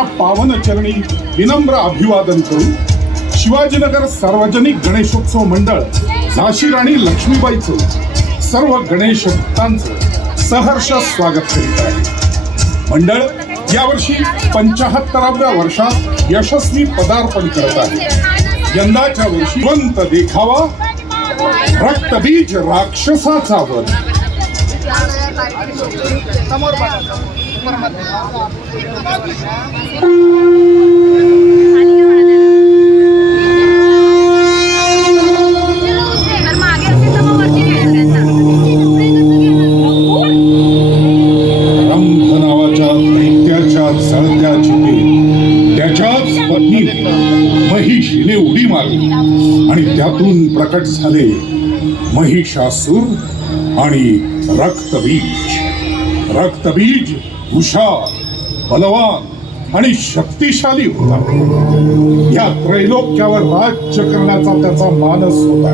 यांच्या पावन चरणी विनम्र अभिवादन करून शिवाजीनगर सार्वजनिक गणेशोत्सव मंडळ झाशी राणी लक्ष्मीबाईचं सर्व गणेश भक्तांचं सहर्ष स्वागत करीत आहे. मंडळ यावर्षी पंचाहत्तराव्या वर्षात यशस्वी पदार्पण करत आहे. यंदाच्या वर्षी वंत देखावा रक्तबीज राक्षसाचा वध. नावाच्या त्याच्याच महिषीने उडी मारली. आणि त्यातून प्रकट झाले महिषासूर आणि रक्तबीज. रक्तबीज हुशार बलवान आणि शक्तिशाली होता. या त्रैलोक्यावर राज्य करण्याचा त्याचा मानस होता.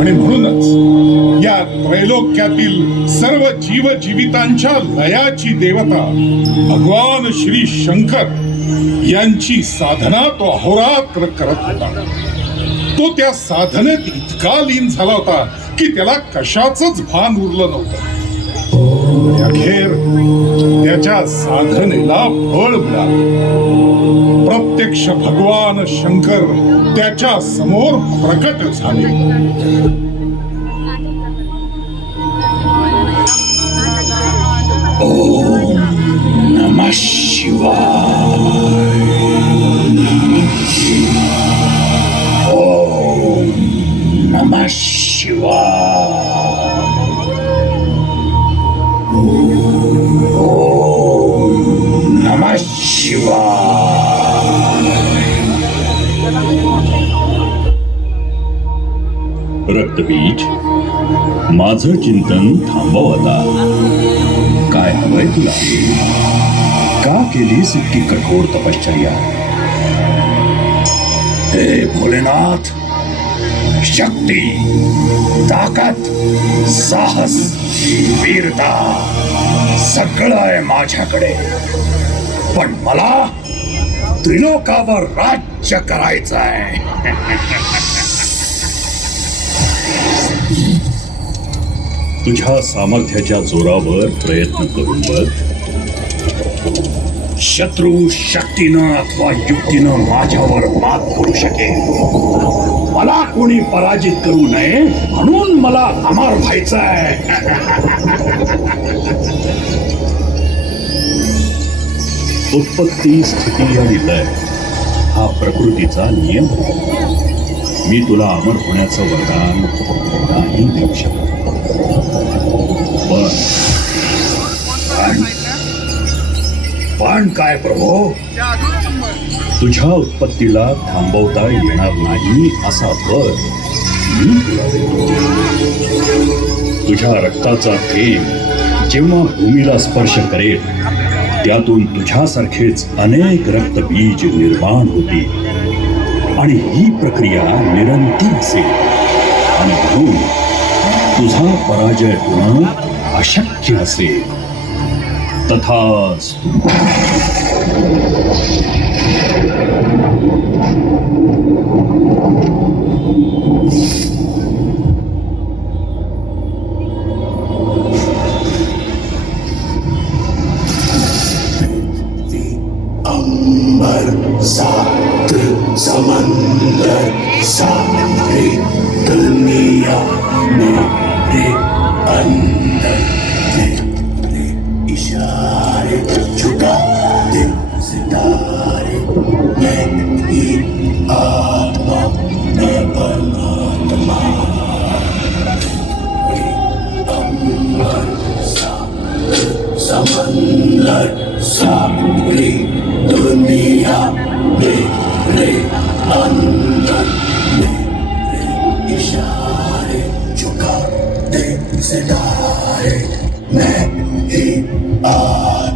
आणि म्हणूनच या त्रैलोक्यातील सर्व जीव जीवितांच्या लयाची देवता भगवान श्री शंकर यांची साधना तो अहोरात्र करत होता. तो त्या साधनेत इतका लीन झाला होता की त्याला कशाच भान उरलं नव्हतं. अखेर त्याच्या साधनेला फळ मिळाले. प्रत्यक्ष भगवान शंकर त्याच्यासमोर प्रकट झाले. नमः रक्तबीज, माझं चिंतन थांबव आता। काय हवंय तुला? का केलीस इतकी कठोर तपश्चर्या? हे भोलेनाथ, शक्ती, ताकद, साहस, वीरता। सगळं आहे माझ्याकडे. पण मला त्रिलोकावर राज्य करायचं आहे तुझ्या सामर्थ्याच्या जोरावर प्रयत्न करून बघ. शत्रू शक्तीनं अथवा युक्तीनं माझ्यावर मात करू शकेल. मला कोणी पराजित करू नये म्हणून मला अमर व्हायचं आहे उत्पत्ती स्थिती आणि लय हा प्रकृतीचा नियम मी तुला अमर होण्याचं वरदान नाही देऊ शकत. पण पण काय प्रभो? तुझ्या उत्पत्तीला थांबवता येणार नाही असा वर मी तुला देतो. तुझ्या रक्ताचा थेंब जेव्हा भूमीला स्पर्श करेल त्यातून तुझ्यासारखेच अनेक रक्तबीज निर्माण होते. आणि ही प्रक्रिया निरंतर असेल आणि म्हणून तुझा पराजय होणं अशक्य असेल तथास्तु. satu zaman dan sari dunia milik anda di isyarat juga di sedari negeri apa nebelah teman Samanlar sabri सात समंदर सारी दुनिया मेरे अंदर मेरे इशारे झुका दे सितारे मैं ही आ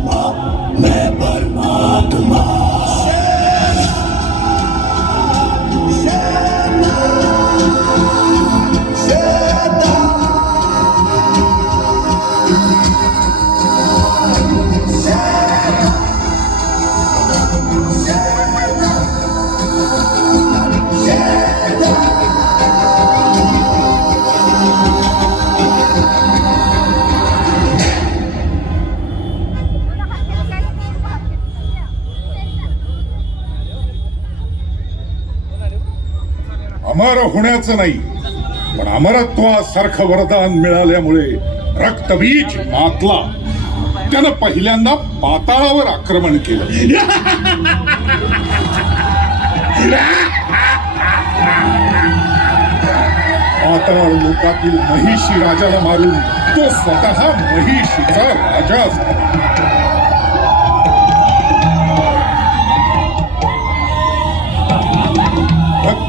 अमर होण्याचं नाही. पण अमरत्वासारखं वरदान मिळाल्यामुळे रक्तबीज मातला. त्यानं पहिल्यांदा पाताळावर आक्रमण केलं. पाताळ लोकातील महिषी राजाला मारून तो स्वतः महिषीचा राजा झाला.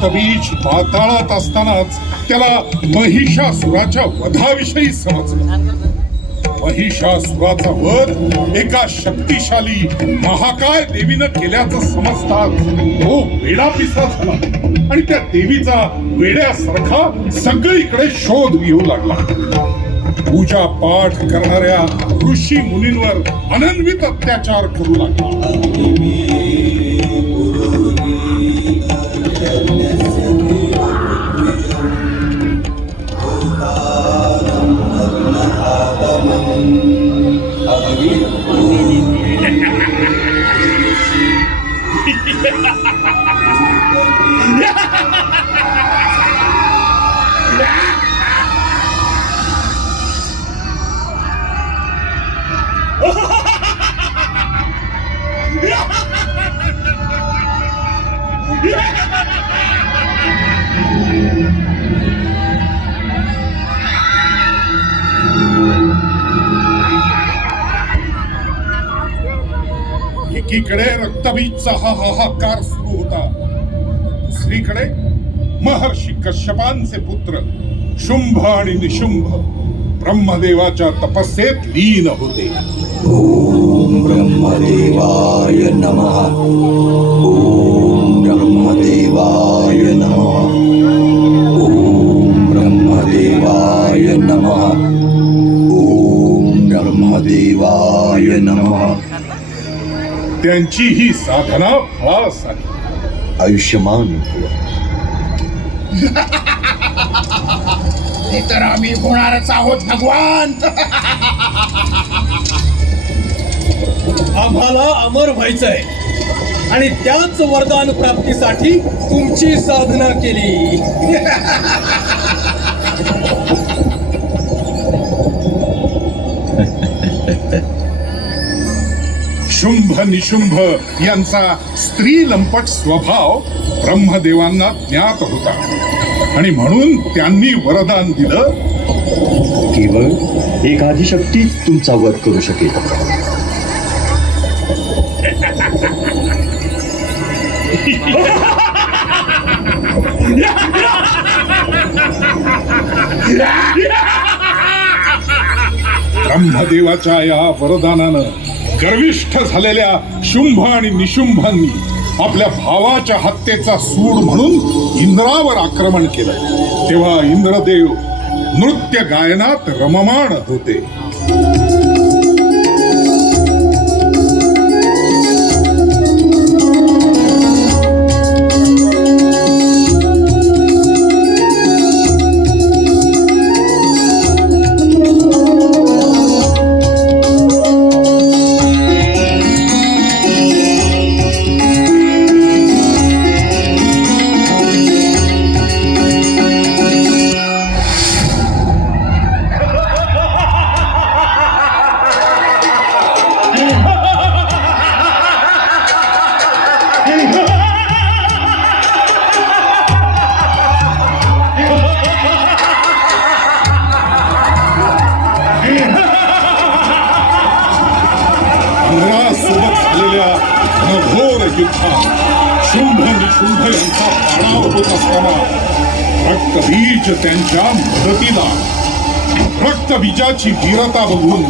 तबीज पाताळात असतानाच त्याला महिषासुराच्या वधाविषयी समजलं. महिषासुराचा वध एका शक्तिशाली महाकाय देवीनं केल्याचं समजतात तो वेडा पिसा झाला. आणि त्या देवीचा वेड्यासारखा सगळीकडे शोध घेऊ लागला. पूजा पाठ करणाऱ्या ऋषी मुनींवर अनन्वित अत्याचार करू लागला. Yeah. असा हा हाहाकार सुरू होता. दुसरीकडे महर्षी कश्यपांचे पुत्र शुंभ आणि निशुंभ ब्रह्मदेवाच्या तपस्येत लीन होते. ब्रह्मदेवाय नमः. त्यांची ही साधना फळास आली आयुष्यमान तर आम्ही होणारच आहोत भगवान. आम्हाला अमर व्हायचंय. आणि त्याच वरदान प्राप्तीसाठी तुमची साधना केली. शुंभ निशुंभ यांचा स्त्री लंपट स्वभाव ब्रह्मदेवांना ज्ञात होता. आणि म्हणून त्यांनी वरदान दिलं. केवळ एक आदिशक्ती तुमचा वध करू शकेल. ब्रह्मदेवाच्या या वरदानानं गर्विष्ठ झालेल्या शुंभ आणि निशुंभांनी आपल्या भावाच्या हत्येचा सूड म्हणून इंद्रावर आक्रमण केलं. तेव्हा इंद्रदेव नृत्य गायनात रममाण होते. इंद्रासोबत झालेल्या घनघोर युद्धात शुंभ निशुंभ यांचा पाडाव होत असताना रक्तबीज त्यांच्या मदतीला रक्तबीजाची वीरता बघून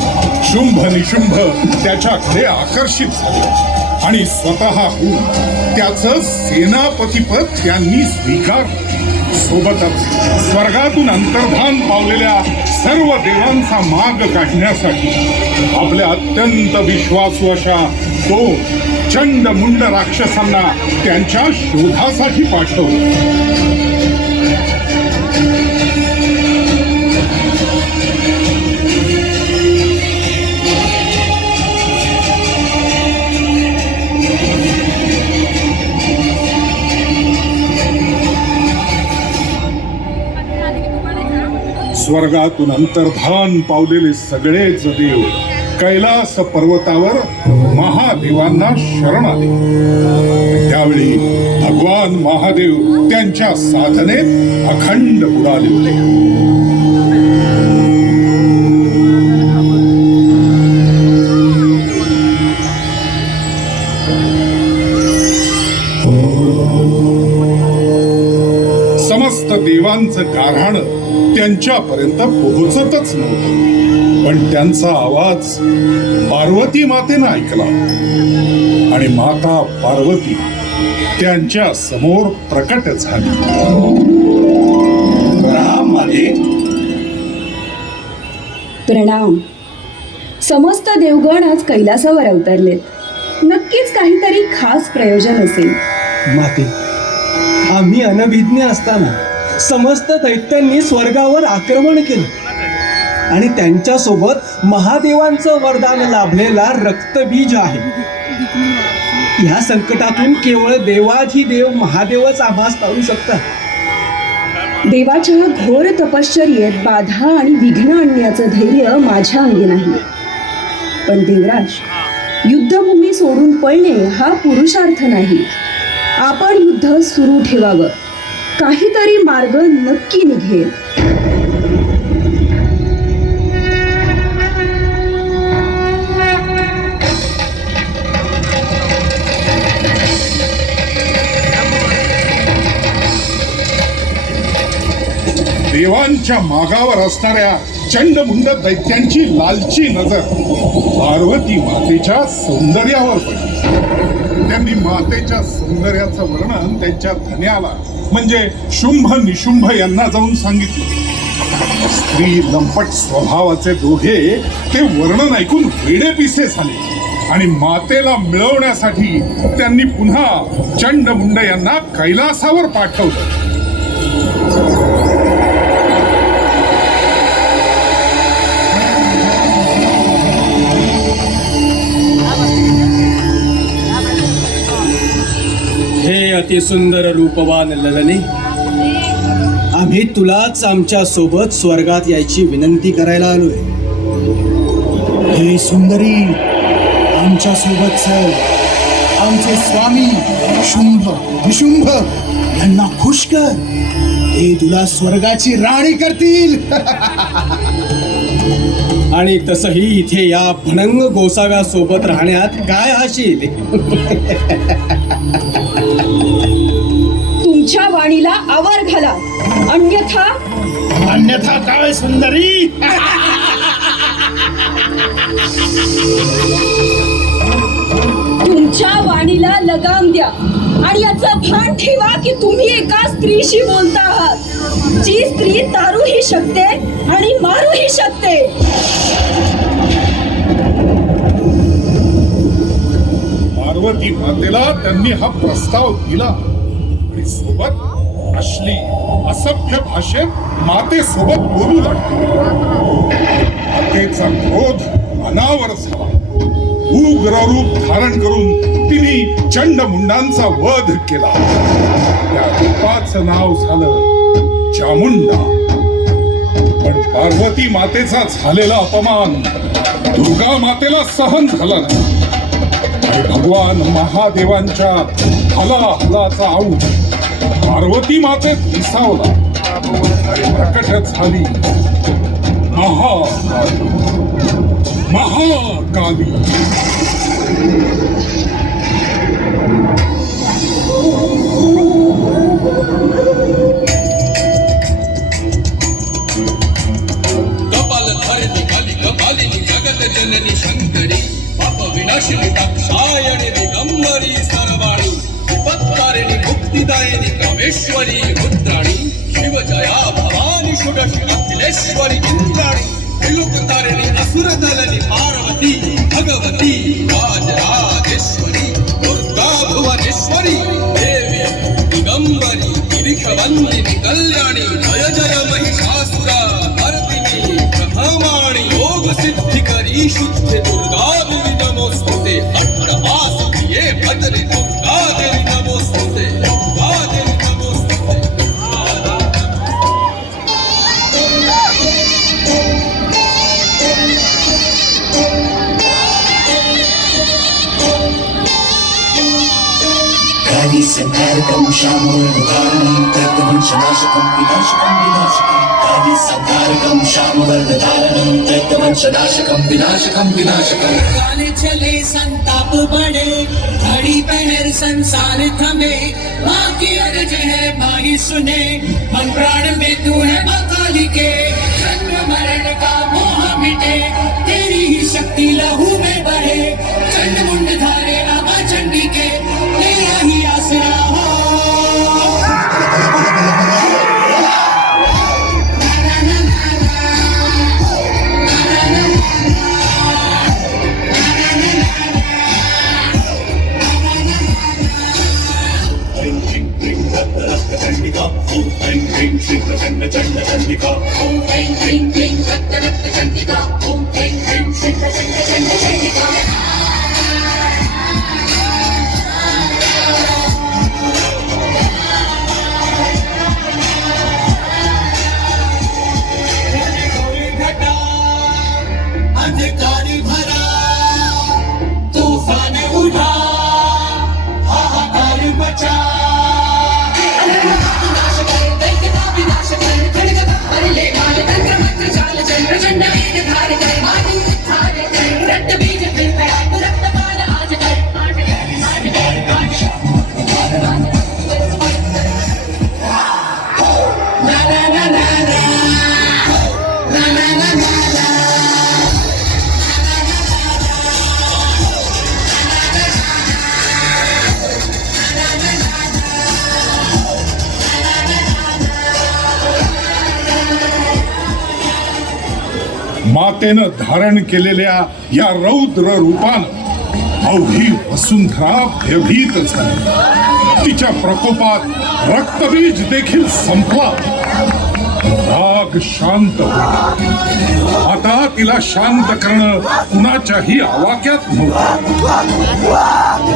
शुंभ निशुंभ त्याच्याकडे आकर्षित झाले. आणि स्वतःहून त्याचं सेनापतीपद त्यांनी स्वीकार सोबतच स्वर्गातून अंतर्धान पावलेल्या सर्व देवांचा माग काढण्यासाठी आपल्या अत्यंत विश्वासू अशा तो चंड मुंड राक्षसांना त्यांच्या शोधासाठी पाठवतो स्वर्गातून अंतर्धान पावलेले सगळेच देव कैलास पर्वतावर महादेवांना शरण आले. त्यावेळी भगवान महादेव त्यांच्या साधनेत अखंड उडाले होते. समस्त देवांचं गारहाण त्यांच्यापर्यंत पोहोचतच नव्हतं. पण त्यांचा आवाज पार्वती मातेनं ऐकला. आणि माता पार्वती त्यांच्यासमोर प्रकट झाली. राम माते प्रणाम. समस्त देवगण आज कैलासावर अवतरलेत. नक्कीच काहीतरी खास प्रयोजन असेल. माते आम्ही अनभिज्ञ असताना समस्त दैत्यांनी स्वर्गावर आक्रमण केलं. आणि त्यांच्यासोबत महादेवांचं वरदान लाभलेला रक्तबीज आहे. या संकटातून केवळ देवाधी देव महादेवच आभास तारू शकतात. देवाच्या घोर तपश्चर्येत बाधा आणि विघ्न आणण्याचं धैर्य माझ्या अंगी नाही. पण देवराज युद्धभूमी सोडून पळणे हा पुरुषार्थ नाही. आपण युद्ध सुरू ठेवावं. काहीतरी मार्ग नक्की निघेल. देवांच्या मागावर असणाऱ्या चंडमुंड दैत्यांची लालची नजर पार्वती मातेच्या सौंदर्यावर पडली. त्यांनी मातेच्या सौंदर्याचं वर्णन त्यांच्या धन्याला म्हणजे शुंभ निशुंभ यांना जाऊन सांगितलं. स्त्री लंपट स्वभावाचे दोघे ते वर्णन ऐकून वेडेपिसे झाले. आणि मातेला मिळवण्यासाठी त्यांनी पुन्हा चंड मुंड यांना कैलासावर पाठवलं. अति अतिसुंदर रूपवान ललने आम्ही तुलाच आमच्यासोबत स्वर्गात यायची विनंती करायला आलोय. हे सुंदरी आमच्यासोबत सर आमचे स्वामी शुंभ विशुंभ यांना खुश कर. ते तुला स्वर्गाची राणी करतील. आणि तसही इथे या भणंग गोसाव्या सोबत राहण्यात काय हाशील तुमच्या वाणीला आवर घाला. अन्यथा अन्यथा काय सुंदरी? तुमच्या वाणीला लगाम द्या. आणि याचं भान ठेवा की तुम्ही एका स्त्रीशी बोलता आहात. जी स्त्री तारूही शकते आणि मारूही शकते. पार्वती मातेला त्यांनी हा प्रस्ताव दिला. आणि सोबत असली असभ्य भाषेत मातेसोबत बोलू लागले. मातेचा क्रोध अनावर झाला. उग्र रूप धारण करून तिने चंडमुंडांचा वध केला. त्या रूपाचं नाव झालं चामुंडा. पण पार्वती मातेचा झालेला अपमान दुर्गा मातेला सहन झाला नाही. भगवान महादेवांच्या हला हलाचा आऊट. पार्वती मातेत विसावला. आणि प्रकट झाली. महाकाली. महाकाली. संहारकं श्यामवर्णधारणं विनाशकं विनाशकं विनाशकं विनाशकं चले संताप बढ़े घड़ी पहर संसार थमे बाकी अर्ज है माही सुने मन प्राण में तू है अकाली के जन्म मरण का मोह मिटे तेरी ही शक्ति लहू में చండికా ఓం హ్రీం హ్రీం హ్రీం రక్త రక్త చండికా ఓం హ్రీం హ్రీం శంక శంక శంక శంక मातेनं धारण केलेल्या या रौद्र रूपानं अवघी वसुंधरा भयभीत झाली. तिच्या प्रकोपात रक्तबीज देखील संपला. राग शांत आता तिला शांत करणं कुणाच्याही आवाक्यात नव्हतं.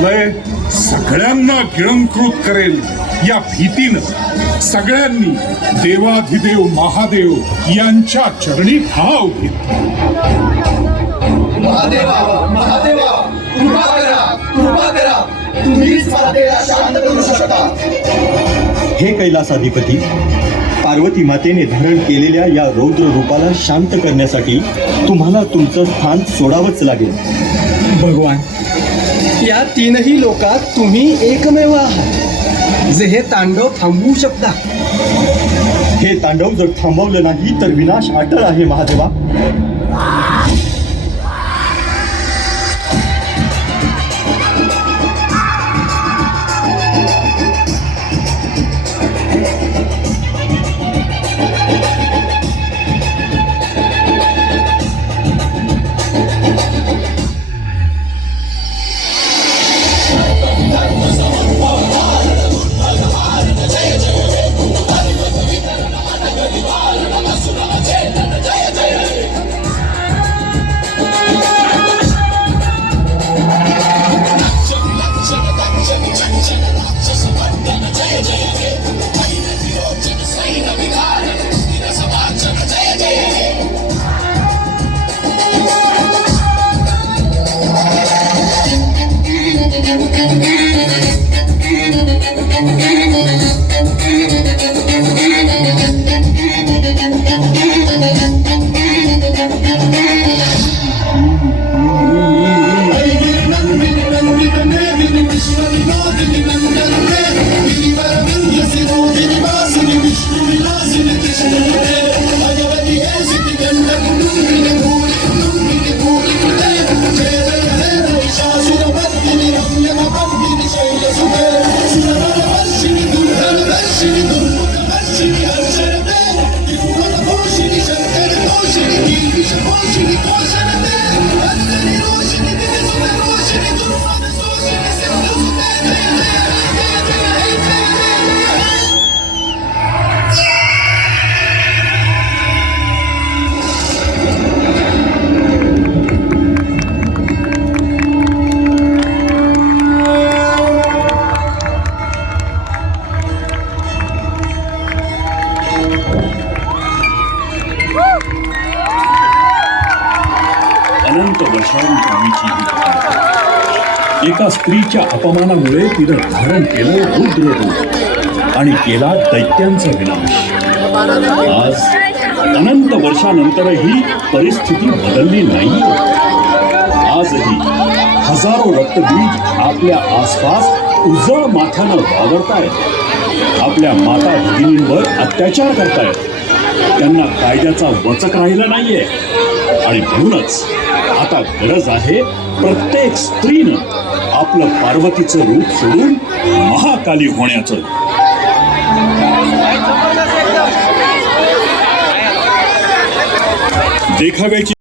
लय सगळ्यांना गिळंकृत करेल. या भीतीनं सगळ्यांनी देवाधिदेव महादेव यांच्या चरणी ठाव घेतली. महादेवा महादेवा कृपा करा कृपा करा. तुम्हीच मातेला शांत करू शकता. हे कैलासाधिपती पार्वती मातेने धारण केलेल्या या रौद्र रूपाला शांत करण्यासाठी तुम्हाला तुमचं स्थान सोडावंच लागेल. भगवान या तीनही लोकात तुम्ही एकमेव आहात. जे हे तांडव थांबवू शकता. हे तांडव जर थांबवलं नाही तर विनाश अटळ आहे Mahadeva. Bolşevik, biz Bolşevik, Bolşevik. एका स्त्रीच्या अपमानामुळे तिनं धारण केलं रुद्र रूप आणि केला दैत्यांचा विनाश. आज अनंत वर्षानंतरही परिस्थिती बदलली नाही आजही हजारो रक्तबीज आपल्या आसपास उजळ माथ्यानं वावरतायत. आपल्या माता भगिनींवर अत्याचार करतायत. त्यांना कायद्याचा वचक राहिला नाहीये. आणि म्हणूनच आता गरज आहे प्रत्येक स्त्रीनं आपलं पार्वतीचं रूप सोडून महाकाली होण्याचं. देखाव्याची